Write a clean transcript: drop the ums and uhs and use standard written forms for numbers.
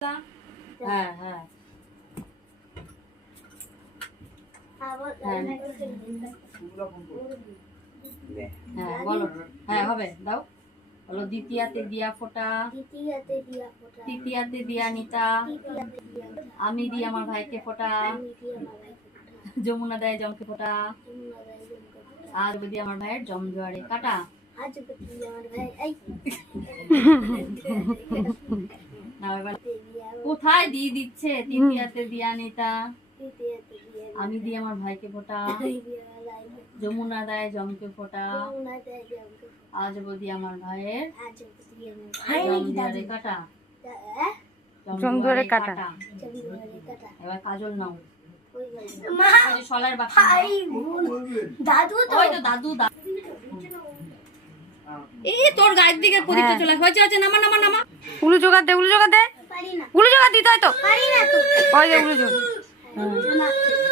হ্যাঁ হ্যাঁ হ্যাঁ বলো। হ্যাঁ হবে দাও। বলো দ্বিতীয়াতে দিয়া ফোঁটা, তৃতীয়াতে দিয়া নিতা, আমি দিই আমার ভাইকে ফোঁটা, যমুনা দেয় জমকে ফোঁটা, আজ অবধি আমার ভাইয়ের জম জোয়ারে কাটা। কোথায় দিয়ে দিচ্ছে? তৃতীয়াতে দিয়া নিতা, আমি দিই আমার ভাইকে ফোঁটা, যমুনা দেয় জমকে ফোঁটা, আজ অবধি আমার ভাইয়ের জম জোয়ারে কাটা। জম জোয়ারে কাটা। এবার কাজল নাও। তোর গায়ের দিকে প্রদীপটা চলে হয়েছে আছে। নামা নামা নামা। উলু জোগাড় দে, উলু জোগাড় দে, উলু জোগাড় দিতে হয় তো। ওই যে উলু জোগাড়।